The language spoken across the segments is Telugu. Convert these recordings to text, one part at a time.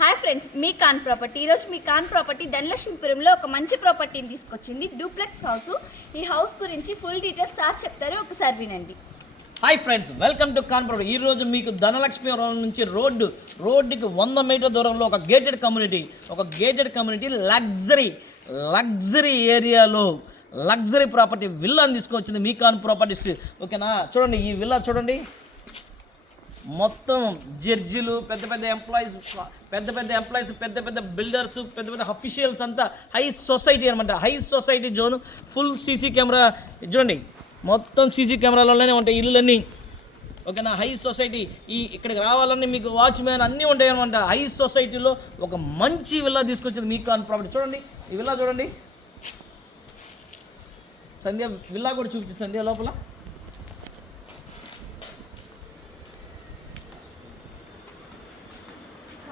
హాయ్ ఫ్రెండ్స్ మీ కాన్ ప్రాపర్టీ ఈరోజు మీ కాన్ ప్రాపర్టీ ధనలక్ష్మీపురంలో ఒక మంచి ప్రాపర్టీని తీసుకొచ్చింది. డూప్లెక్స్ హౌస్ ఈ హౌస్ గురించి ఫుల్ డీటెయిల్స్ సార్ చెప్తారు. ఒకసారి వినండి. Hi friends welcome to Kan ఈ రోజు మీకు ధనలక్ష్మీపురం నుంచి రోడ్డు రోడ్డుకి వంద మీటర్ దూరంలో ఒక గేటెడ్ కమ్యూనిటీ ఒక గేటెడ్ కమ్యూనిటీ లగ్జరీ లగ్జరీ ఏరియాలో లగ్జరీ ప్రాపర్టీ విల్లాని తీసుకొచ్చింది మీ కాన్ ప్రాపర్టీస్ ఓకేనా? చూడండి ఈ విల్లా చూడండి. మొత్తం జడ్జిలు పెద్ద పెద్ద ఎంప్లాయీస్ పెద్ద పెద్ద ఎంప్లాయీస్ పెద్ద పెద్ద బిల్డర్స్ పెద్ద పెద్ద అఫీషియల్స్ అంతా హై సొసైటీ అనమాట high society zone. Full CC camera చూడండి. మొత్తం సీసీ కెమెరాలలోనే ఉంటాయి ఇల్లులన్నీ. ఓకేనా? హై సొసైటీ ఈ ఇక్కడికి రావాలని మీకు వాచ్మ్యాన్ అన్నీ ఉంటాయి అనమాట హై సొసైటీలో ఒక మంచి విల్లా తీసుకొచ్చింది మీకు కాన్ ప్రాపర్టీ చూడండి. ఈ విల్లా చూడండి. సంధ్య విల్లా కూడా చూపించింది సంధ్య లోపల.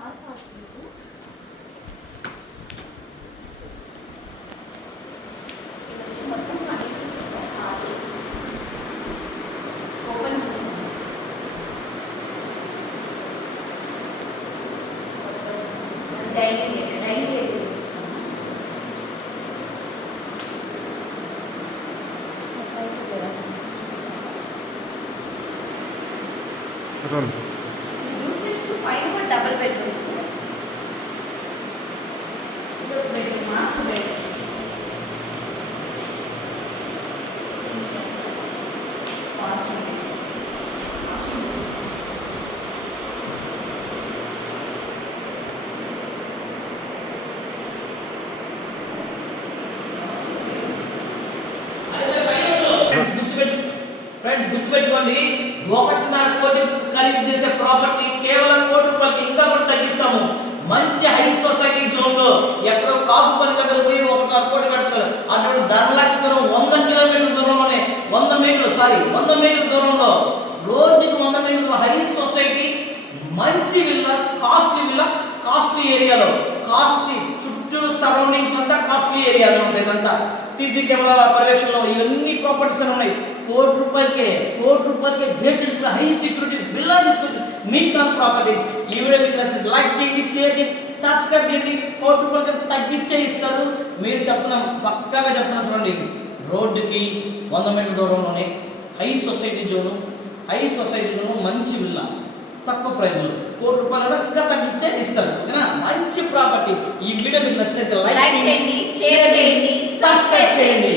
డబుల్ బెడ్రూమ్స్ ఇది ఒక bedroom double bedrooms master bedroom. Master bedroom. Friends గుర్తుపెట్టుకోండి. ఒకటిన్నర కోటి ఖరీదు చేసే ప్రాపర్టీ కేవలం కోటి రూపాయలకి ఇంకా కూడా తగ్గిస్తాము మంచి హై సొసైటీ జోన్లో ఎక్కడో కాపుపల్లి దగ్గర పోయి ఒకటిన్నర కోటి పెడతారు అటువంటి ధనలక్ష్మీపురం వంద కిలోమీటర్ల దూరంలోనే వంద మీటర్లు సారీ వంద మీటర్ దూరంలో రోడ్డుకి వంద మీటర్ల హై సొసైటీ మంచి విల్లాస్ కాస్ట్లీ విల్లా కాస్ట్లీ ఏరియాలో. కాస్ట్లీ చుట్టూ సరౌండింగ్స్ అంతా కాస్ట్లీ ఏరియాలో ఉంటాయి ఇదంతా సీసీ కెమెరాల పర్యవేక్షణలో ఇవన్నీ ప్రాపర్టీస్ అని ఉన్నాయి. కోటి రూపాయలకే కోటి రూపాయలకే గ్రేటెడ్ హై సెక్యూరిటీ విల్లా తీసుకొచ్చి మీ ప్రాపర్టీస్ ఈ వీడియో మీకు లైక్ చేయండి షేర్ చేయండి సబ్స్క్రైబ్ చేయండి. కోటి రూపాయలకి తగ్గించే ఇస్తారు. మీరు చెప్తున్నాం పక్కాగా చెప్తున్నా చూడండి. రోడ్డుకి వంద మీటర్ దూరంలోనే high society zone high society zone మంచి విల్లా తక్కువ ప్రైస్లో కోటి రూపాయలు ఇంకా తగ్గించే ఇస్తారు. ఓకేనా? మంచి ప్రాపర్టీ ఈ వీడియో మీకు నచ్చినట్లయితే లైక్ చేయండి షేర్ చేయండి సబ్స్క్రైబ్ చేయండి.